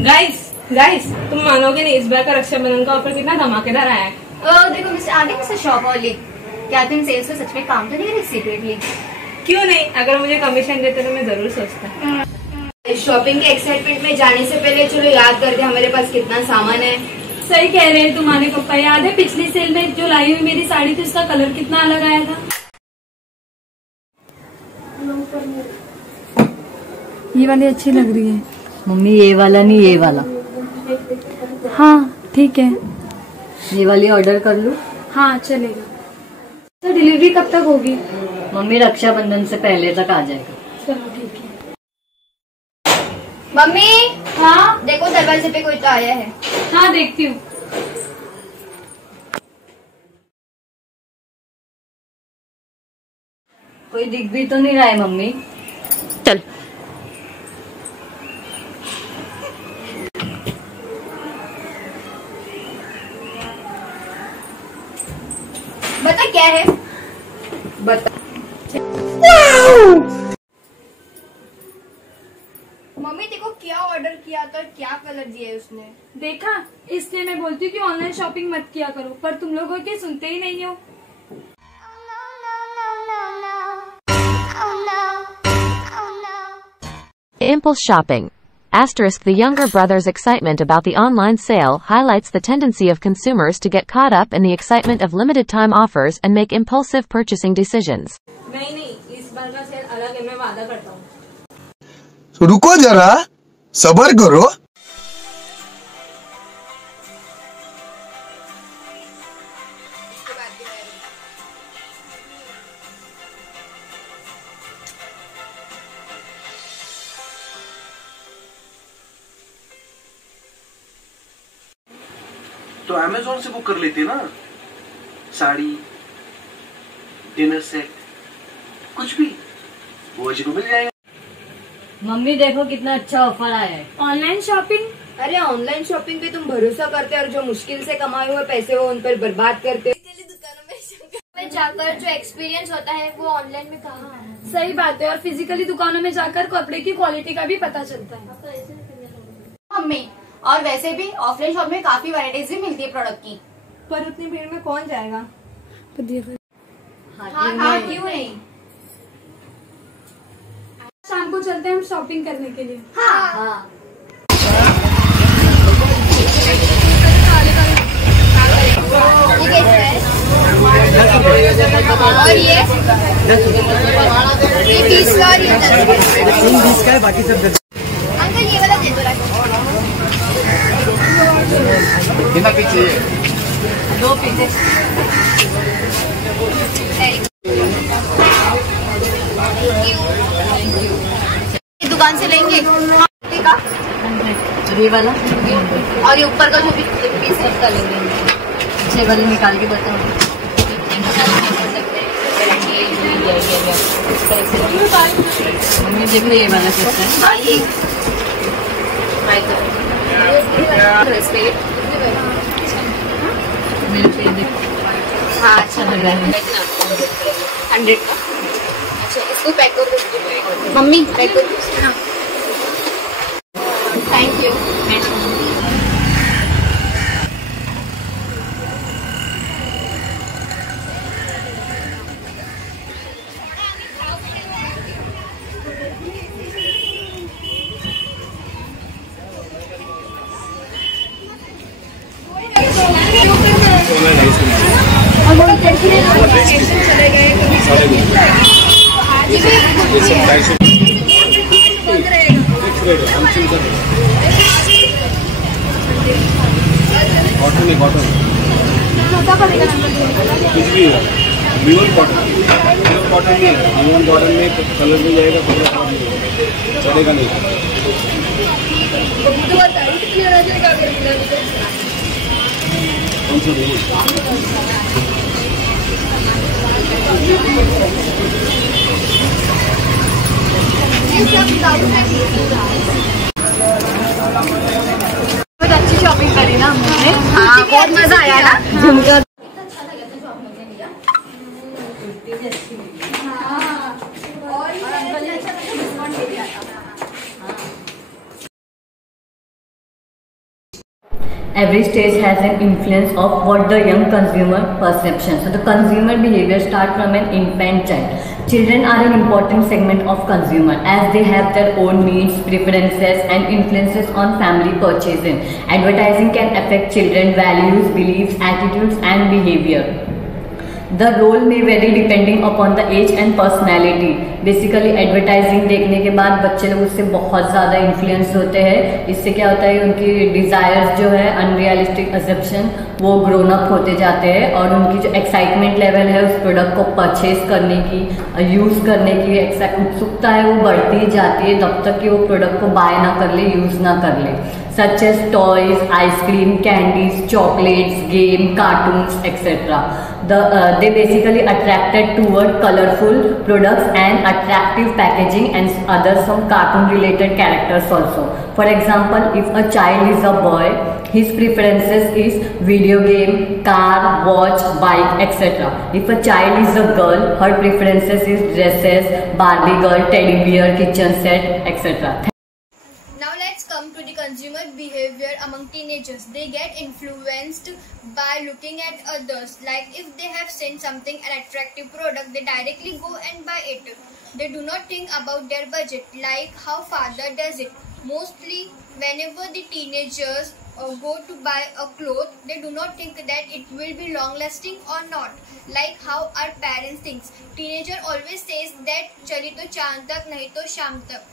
Guys guys, तुम मानोगे नहीं, इस बार का रक्षाबंधन का ऑफर कितना धमाकेदार आया है। देखो मिस्टर आगे मिस्टर शॉपहॉलिक, क्या तुम सेल्स में सच में काम तो नहीं कर रही सीक्रेटली? क्यों नहीं, अगर मुझे कमीशन देते तो मैं जरूर सोचता। शॉपिंग के एक्साइटमेंट में जाने से पहले चलो याद करते हमारे पास कितना सामान है। सही कह रहे हैं तुम्हारे पप्पा। याद है पिछली सेल में जो लाई हुई मेरी साड़ी थी, उसका कलर कितना अलग आया था। ये वाली अच्छी लग रही है मम्मी। ये वाला नहीं, ये वाला। हाँ ठीक है, ये वाली ऑर्डर कर लूं? हाँ चलेगा। तो डिलीवरी कब तक होगी? मम्मी रक्षाबंधन से पहले तक आ जाएगा। चलो ठीक है। मम्मी हाँ देखो दरवाजे पे कोई तो आया है। हाँ देखती हूँ। कोई दिख भी तो नहीं रहा है मम्मी। चल बता क्या है, बता। मम्मी देखो क्या ऑर्डर किया था, क्या कलर दिया है उसने। देखा, इसलिए मैं बोलती हूँ कि ऑनलाइन शॉपिंग मत किया करो, पर तुम लोग हो कि सुनते ही नहीं हो। Impulse shopping. Asterisk, the younger brother's excitement about the online sale highlights the tendency of consumers to get caught up in the excitement of limited time offers and make impulsive purchasing decisions. नहीं, इस बार का cell अलग है, मैं वादा करता हूँ। रुको जरा, सब्र करो। तो अमेज़न से बुक कर लेते ना, साड़ी, डिनर सेट, कुछ भी वो को मिल जाएगा। मम्मी देखो कितना अच्छा ऑफर आया है। Online shopping? अरे ऑनलाइन शॉपिंग पे तुम भरोसा करते हो और जो मुश्किल से कमाए हुए पैसे वो उन पर बर्बाद करते हो। दुकानों में जाकर जो एक्सपीरियंस होता है वो ऑनलाइन में कहाँ है। सही बात है, और फिजिकली दुकानों में जाकर कपड़े की क्वालिटी का भी पता चलता है। मम्मी और वैसे भी ऑफलाइन शॉप में काफी वैरायटीज भी मिलती है प्रोडक्ट की। पर उतनी भीड़ में कौन जाएगा? हाँ क्यों नहीं। शाम को चलते हैं हम शॉपिंग करने के लिए। हाँ और ये 20 का और ये 10 का। बाकी सब अंकल ये वाला दे दो। बिना पीछे दो पीछे। दुकान से लेंगे का ये वाला और ये ऊपर का जो भी पीस है उसका लेंगे। छह वाले निकाल के बताओ। मम्मी देखो ये वाला कैसा है। हाँ ये मेरे पे देखो। हाँ अच्छा लग रहा है। 100 का। अच्छा इसको पैक कर दो मम्मी, पैक कर दो। Thank you. चले गए कॉटन है, कॉटन कुछ भी है। प्योर कॉटन, प्योर कॉटन में प्योर कॉटन में कलर मिल जाएगा, कपड़ा खराब नहीं होगा, चलेगा नहीं। कौन सा बहुत अच्छी शॉपिंग करी ना हमने। हाँ बहुत मजा आया ना झुमका। every stage has an influence of what the young consumer perception. So the consumer behavior starts from an infant child. Children are an important segment of consumer as they have their own needs, preferences and influences on family purchasing. Advertising can affect children's values, beliefs, attitudes and behavior. The role may vary depending upon the age and personality. Basically advertising देखने के बाद बच्चे लोग उससे बहुत ज़्यादा influence होते हैं. इससे क्या होता है, उनकी डिज़ायर्स जो है अनरियलिस्टिक असेप्शन वो ग्रोन अप होते जाते हैं और उनकी जो एक्साइटमेंट लेवल है उस प्रोडक्ट को परचेज करने की, यूज़ करने की उत्सुकता है वो बढ़ती जाती है तब तक कि वो प्रोडक्ट को बाय ना कर ले, यूज़ ना कर ले. Such as toys, ice cream, candies, chocolates, game, cartoons, etc. They basically attracted toward colorful products and attractive packaging and other some cartoon-related characters also. For example, if a child is a boy, his preferences is video game, car, watch, bike, etc. If a child is a girl, her preferences is dresses, Barbie girl, teddy bear, kitchen set, etc. Come to the consumer behavior among teenagers. They get influenced by looking at others. Like if they have seen something, an attractive product, they directly go and buy it. They do not think about their budget like how father does it. Mostly whenever the teenagers go to buy a cloth, they do not think that it will be long lasting or not, like how our parents think. Teenager always says that chali to chand tak nahi to sham tak.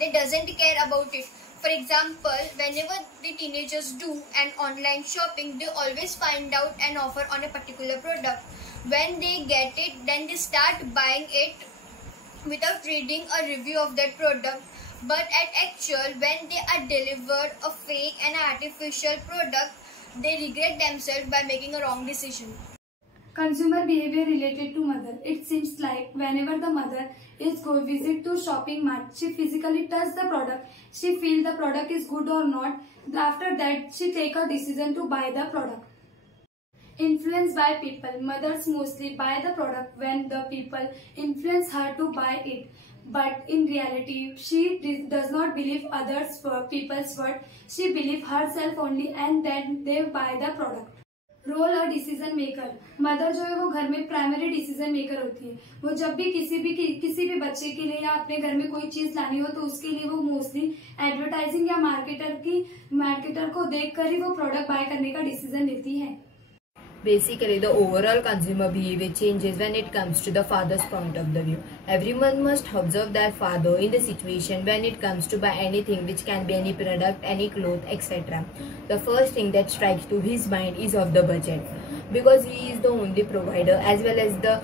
They doesn't care about it. For example, whenever the teenagers do an online shopping, they always find out an offer on a particular product. When they get it, then they start buying it without reading a review of that product. But at actual, when they are delivered a fake and artificial product, they regret themselves by making a wrong decision. Consumer behavior related to mother. It seems like whenever the mother is go visit to shopping mart, she physically touch the product. She feel the product is good or not. After that, she take a decision to buy the product. Influenced by people. Mothers mostly buy the product when the people influence her to buy it. But in reality, she does not believe others for people's word. She believes herself only and then they buy the product. Role और decision maker. Mother जो है वो घर में primary decision maker होती है. वो जब भी किसी भी बच्चे के लिए या अपने घर में कोई चीज लानी हो तो उसके लिए वो मोस्टली एडवर्टाइजिंग या मार्केटर को देखकर ही वो प्रोडक्ट बाय करने का डिसीजन लेती है. Basically, the overall consumer behavior changes when it comes to the father's point of the view. Everyone must observe their father in the situation when it comes to buy anything, which can be any product, any cloth, etc. The first thing that strikes to his mind is of the budget, because he is the only provider as well as the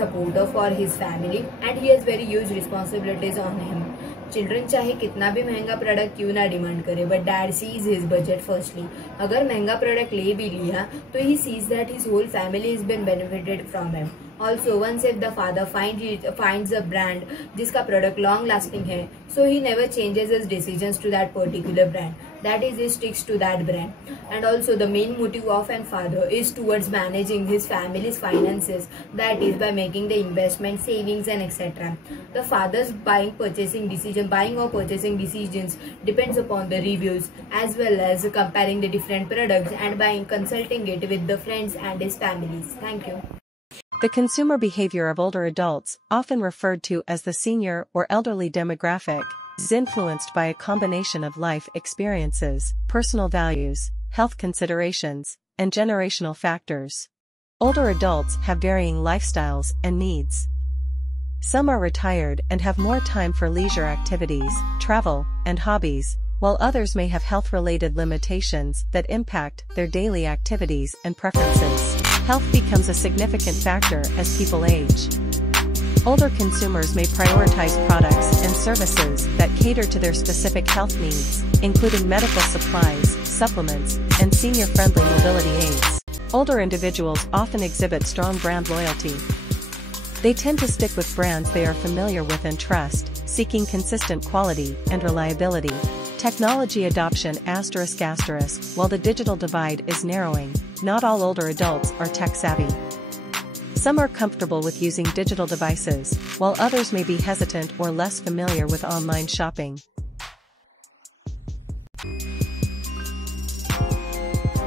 supporter for his family, and he has very huge responsibilities on him. Children चाहे कितना भी महंगा product क्यों ना demand करे, but dad sees his budget firstly. अगर महंगा product ले भी लिया तो he sees that his whole family is been benefited from him. Also, once if the father finds a brand जिसका product long lasting है, so he never changes his decisions to that particular brand. That is, he sticks to that brand. And also, the main motive of an father is towards managing his family's finances. That is by making the investment, savings, and etc. The father's buying or purchasing decisions depends upon the reviews as well as comparing the different products and by consulting it with the friends and his families. Thank you. The consumer behavior of older adults, often referred to as the senior or elderly demographic, is influenced by a combination of life experiences, personal values, health considerations, and generational factors. Older adults have varying lifestyles and needs. Some are retired and have more time for leisure activities, travel, and hobbies, while others may have health-related limitations that impact their daily activities and preferences. Health becomes a significant factor as people age. Older consumers may prioritize products and services that cater to their specific health needs, including medical supplies, supplements, and senior-friendly mobility aids. Older individuals often exhibit strong brand loyalty. They tend to stick with brands they are familiar with and trust, seeking consistent quality and reliability. Technology adoption ***. While the digital divide is narrowing, not all older adults are tech-savvy. Some are comfortable with using digital devices, while others may be hesitant or less familiar with online shopping.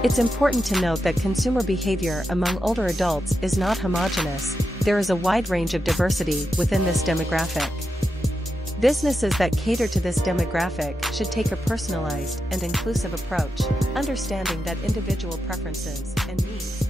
It's important to note that consumer behavior among older adults is not homogeneous. There is a wide range of diversity within this demographic. Businesses that cater to this demographic should take a personalized and inclusive approach, understanding that individual preferences and needs